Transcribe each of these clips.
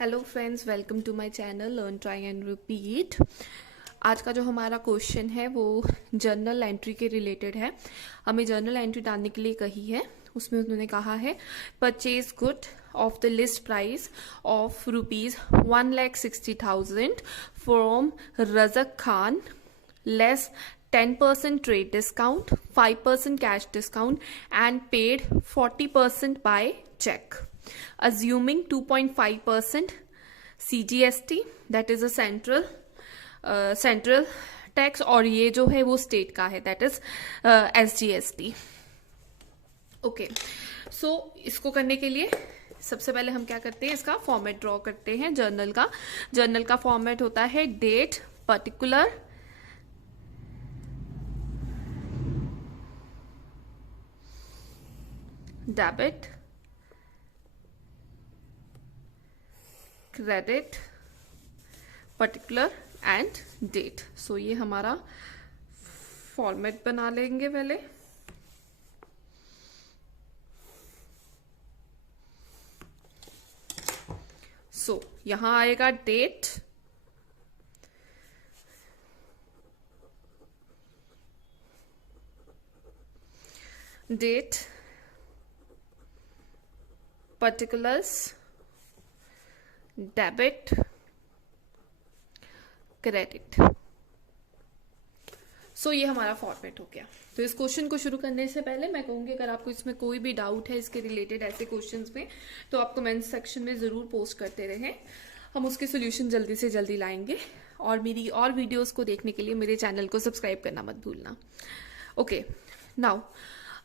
Hello friends, welcome to my channel learn try and repeat. आज का जो हमारा क्वेश्चन है वो जर्नल एंट्री के रिलेटेड है। हमें जर्नल एंट्री डालने के लिए कही है। उसमें उन्होंने कहा है purchase good of the list price of ₹1,60,000 from Rajak Khan less 10% trade discount, 5% cash discount, and paid 40% by check. Assuming 2.5% CGST, that is a central tax, और ये जो है वो स्टेट का है, that is SGST. ओके, सो इसको करने के लिए सबसे पहले हम क्या करते हैं, इसका फॉर्मेट ड्रॉ करते हैं। जर्नल का फॉर्मेट होता है date particular debit credit particular and date. So ये हमारा फॉर्मेट बना लेंगे पहले। सो यहां आएगा date, particulars, debit, credit. So ये हमारा फॉर्मेट हो गया। तो इस क्वेश्चन को शुरू करने से पहले मैं कहूंगी, अगर आपको इसमें कोई भी डाउट है इसके रिलेटेड ऐसे क्वेश्चंस में, तो आप कमेंट सेक्शन में जरूर पोस्ट करते रहें। हम उसके सोल्यूशन जल्दी से जल्दी लाएंगे। और मेरी और वीडियोस को देखने के लिए मेरे चैनल को सब्सक्राइब करना मत भूलना। ओके, नाउ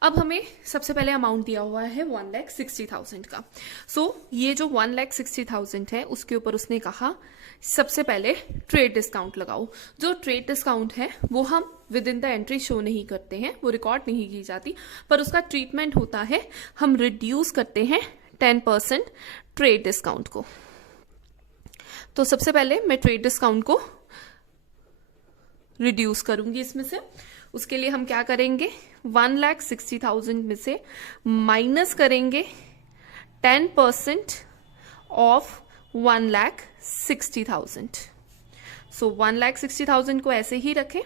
अब हमें सबसे पहले अमाउंट दिया हुआ है 1,60,000 का। सो ये जो 1,60,000 है उसके ऊपर उसने कहा सबसे पहले ट्रेड डिस्काउंट लगाओ। जो ट्रेड डिस्काउंट है वो हम with in the entry show नहीं करते हैं, वो रिकॉर्ड नहीं की जाती, पर उसका ट्रीटमेंट होता है, हम रिड्यूस करते हैं 10% ट्रेड डिस्काउंट को। तो सबसे पहले मैं ट्रेड डिस्काउंट को रिड्यूस करूंगी इसमें से। उसके लिए हम क्या करेंगे, 1,60,000 में से माइनस करेंगे 10% ऑफ 1,60,000। सो 1,60,000 को ऐसे ही रखें,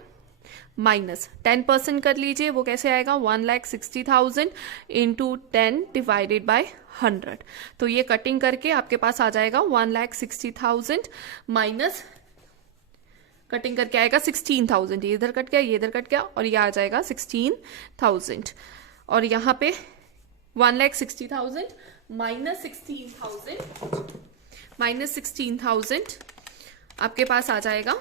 माइनस 10% कर लीजिए। वो कैसे आएगा, 1,60,000 इंटू 10 डिवाइडेड बाय 100। तो ये कटिंग करके आपके पास आ जाएगा 1,60,000 माइनस कटिंग करके आएगा 16,000। ये इधर कट गया, ये इधर कट गया, और ये आ जाएगा 16,000। और यहाँ पे 1,60,000 माइनस 16,000 आपके पास आ जाएगा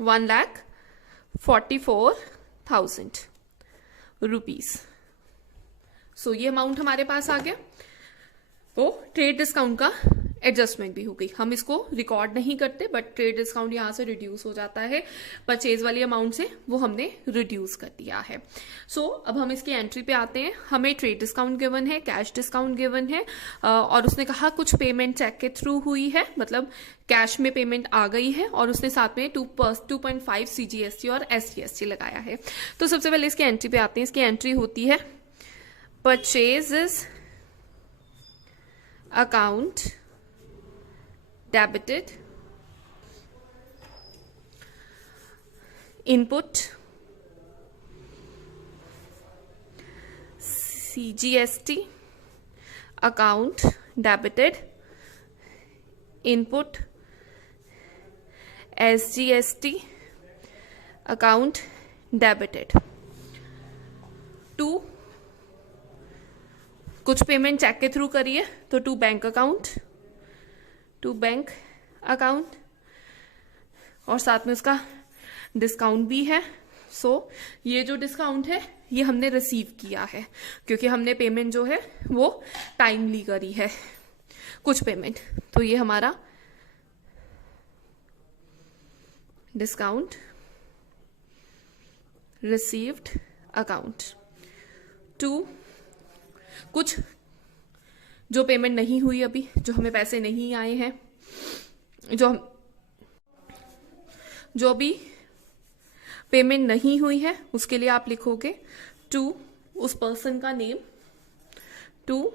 1,44,000 रुपीज। सो ये अमाउंट हमारे पास आ गया। तो ट्रेड डिस्काउंट का एडजस्टमेंट भी हो गई। हम इसको रिकॉर्ड नहीं करते, बट ट्रेड डिस्काउंट यहां से रिड्यूस हो जाता है परचेज वाली अमाउंट से, वो हमने रिड्यूस कर दिया है। सो अब हम इसकी एंट्री पे आते हैं। हमें ट्रेड डिस्काउंट गिवन है, कैश डिस्काउंट गिवन है, और उसने कहा कुछ पेमेंट चेक के थ्रू हुई है, मतलब कैश में पेमेंट आ गई है, और उसने साथ में 2.5 CGST और SGST लगाया है। तो सबसे पहले इसकी एंट्री पे आते हैं। इसकी एंट्री होती है purchase account debited, input CGST account debited, input SGST account debited। To कुछ पेमेंट चेक के थ्रू करिए, तो टू बैंक अकाउंट, और साथ में उसका डिस्काउंट भी है। सो ये जो डिस्काउंट है ये हमने रिसीव किया है, क्योंकि हमने पेमेंट जो है वो टाइमली करी है कुछ पेमेंट। तो ये हमारा डिस्काउंट रिसीव्ड अकाउंट। टू कुछ जो पेमेंट नहीं हुई अभी, जो हमें पैसे नहीं आए हैं, जो भी पेमेंट नहीं हुई है, उसके लिए आप लिखोगे टू उस पर्सन का नेम, टू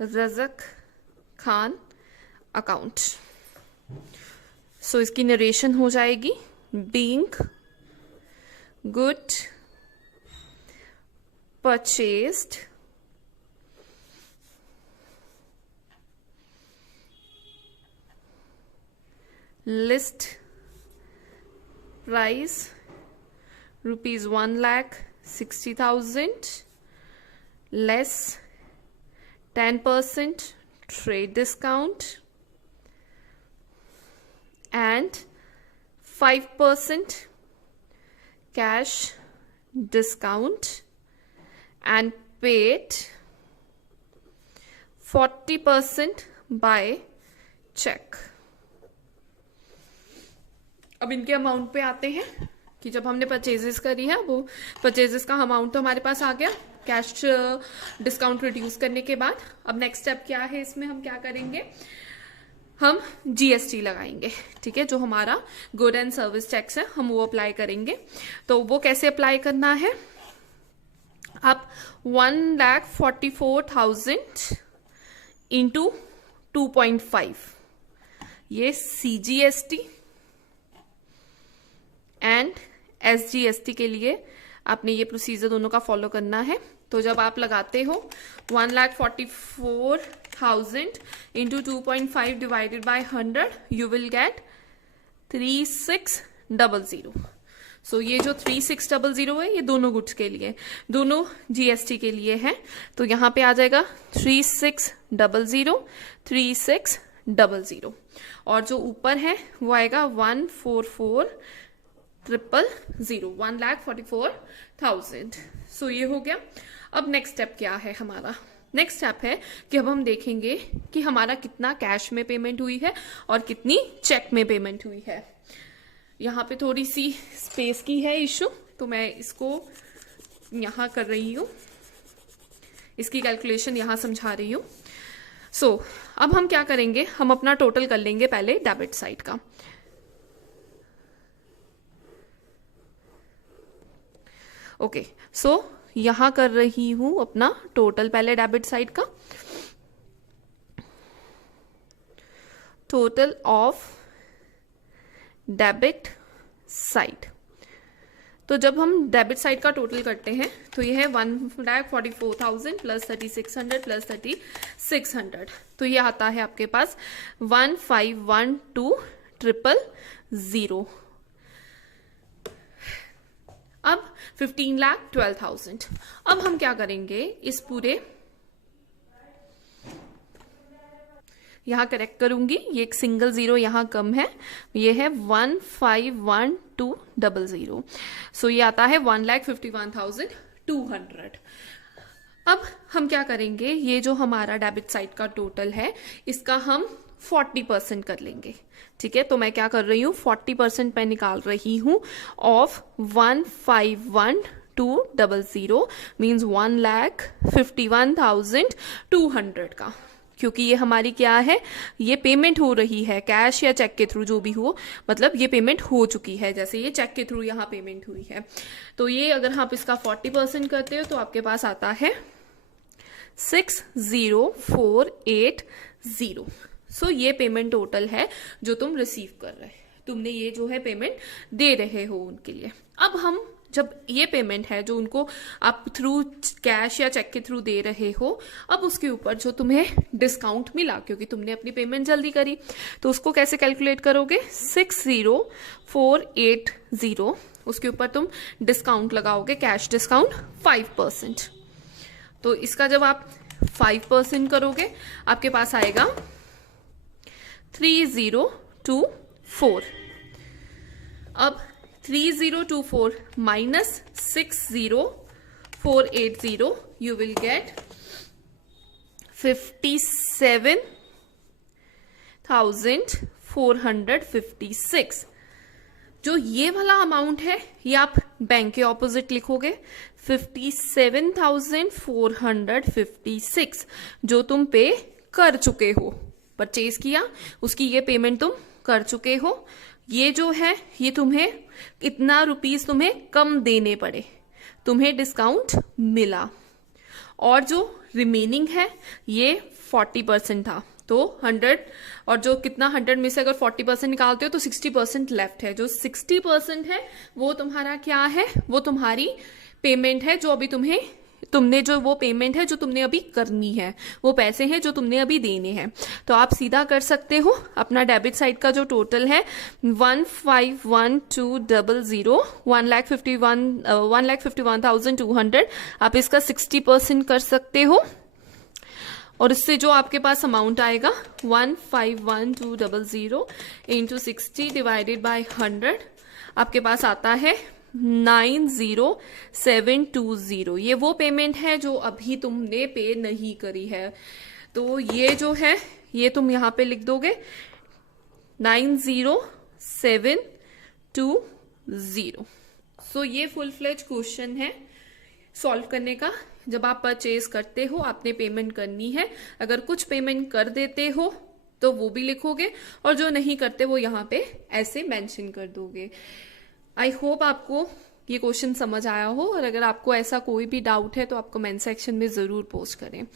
रज़क खान अकाउंट। सो इसकी नरेशन हो जाएगी, being good purchased list price ₹1,60,000 less 10% trade discount and 5% cash discount and paid 40% by check। अब इनके अमाउंट पे आते हैं कि जब हमने परचेजेस करी है, वो परचेजेस का अमाउंट तो हमारे पास आ गया कैश डिस्काउंट रिड्यूस करने के बाद। अब नेक्स्ट स्टेप क्या है, इसमें हम क्या करेंगे, हम जीएसटी लगाएंगे, ठीक है। जो हमारा गुड एंड सर्विस टैक्स है हम वो अप्लाई करेंगे। तो वो कैसे अप्लाई करना है, आप 1,44,000 इंटू 2.5 ये CGST एंड SGST के लिए आपने ये प्रोसीजर दोनों का फॉलो करना है। तो जब आप लगाते हो 1,44,000 into 2.5 divided by 100 you will get 3600। सो ये जो 3600 है ये दोनों गुड्स के लिए, दोनों GST के लिए है। तो यहाँ पे आ जाएगा 3600 3600 और जो ऊपर है वो आएगा 1,44,000 1,44,000। सो ये हो गया। अब नेक्स्ट स्टेप क्या है हमारा, नेक्स्ट स्टेप है कि अब हम देखेंगे कि हमारा कितना कैश में पेमेंट हुई है और कितनी चेक में पेमेंट हुई है। यहाँ पे थोड़ी सी स्पेस की है इशू, तो मैं इसको यहाँ कर रही हूँ, इसकी कैलकुलेशन यहाँ समझा रही हूँ। सो अब हम क्या करेंगे, हम अपना टोटल कर लेंगे पहले डेबिट साइड का। ओके, सो यहां कर रही हूं अपना टोटल पहले डेबिट साइड का, टोटल ऑफ डेबिट साइड। तो जब हम डेबिट साइड का टोटल करते हैं तो ये है 1,44,000 प्लस 3,600 प्लस 3,600, तो ये आता है आपके पास 1,51,2,000। अब 15,12,000। अब हम क्या करेंगे, इस पूरे यहां करेक्ट करूंगी, ये एक सिंगल जीरो यहां कम है, ये है 1,51,2,000। सो ये आता है 1,51,200। अब हम क्या करेंगे, ये जो हमारा डेबिट साइड का टोटल है इसका हम 40% कर लेंगे, ठीक है। तो मैं क्या कर रही हूँ, 40% मैं निकाल रही हूँ ऑफ 1,51,2,000 मीन्स 1,51,200 का, क्योंकि ये हमारी क्या है, ये पेमेंट हो रही है कैश या चेक के थ्रू, जो भी हो, मतलब ये पेमेंट हो चुकी है। जैसे ये चेक के थ्रू यहाँ पेमेंट हुई है, तो ये अगर आप इसका 40% करते हो तो आपके पास आता है 60,480। सो ये पेमेंट टोटल है जो तुम रिसीव कर रहे हो, तुमने ये जो है पेमेंट दे रहे हो उनके लिए। अब हम जब ये पेमेंट है जो उनको आप थ्रू कैश या चेक के थ्रू दे रहे हो, अब उसके ऊपर जो तुम्हें डिस्काउंट मिला, क्योंकि तुमने अपनी पेमेंट जल्दी करी, तो उसको कैसे कैलकुलेट करोगे, 60,480, उसके ऊपर तुम डिस्काउंट लगाओगे, कैश डिस्काउंट 5%। तो इसका जब आप 5% करोगे आपके पास आएगा 3024। अब 3024 minus 60,480 you will get 57,456। जो ये वाला अमाउंट है ये आप बैंक के ऑपोजिट लिखोगे, 57,456 जो तुम पे कर चुके हो, परचेज किया उसकी ये पेमेंट तुम कर चुके हो। ये जो है ये तुम्हें इतना रुपीस तुम्हें कम देने पड़े, तुम्हें डिस्काउंट मिला, और जो रिमेनिंग है ये 40% था, तो 100 और जो कितना 100 में से अगर 40% निकालते हो तो 60% लेफ्ट है। जो 60% है वो तुम्हारा क्या है, वो तुम्हारी पेमेंट है जो अभी तुमने जो वो पेमेंट है जो तुमने अभी करनी है, वो पैसे हैं जो तुमने अभी देने हैं। तो आप सीधा कर सकते हो, अपना डेबिट साइड का जो टोटल है 151,200 1,51,200, आप इसका 60% कर सकते हो और इससे जो आपके पास अमाउंट आएगा 151,200 इंटू 60 डिवाइडेड बाय 100 आपके पास आता है 90720। ये वो पेमेंट है जो अभी तुमने पे नहीं करी है। तो ये जो है ये तुम यहां पे लिख दोगे 90720। सो ये फुल फ्लेज क्वेश्चन है सॉल्व करने का। जब आप परचेज करते हो आपने पेमेंट करनी है, अगर कुछ पेमेंट कर देते हो तो वो भी लिखोगे और जो नहीं करते वो यहाँ पे ऐसे मेंशन कर दोगे। आई होप आपको ये क्वेश्चन समझ आया हो, और अगर आपको ऐसा कोई भी डाउट है तो आप कमेंट सेक्शन में ज़रूर पोस्ट करें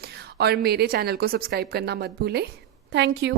और मेरे चैनल को सब्सक्राइब करना मत भूलें। Thank you.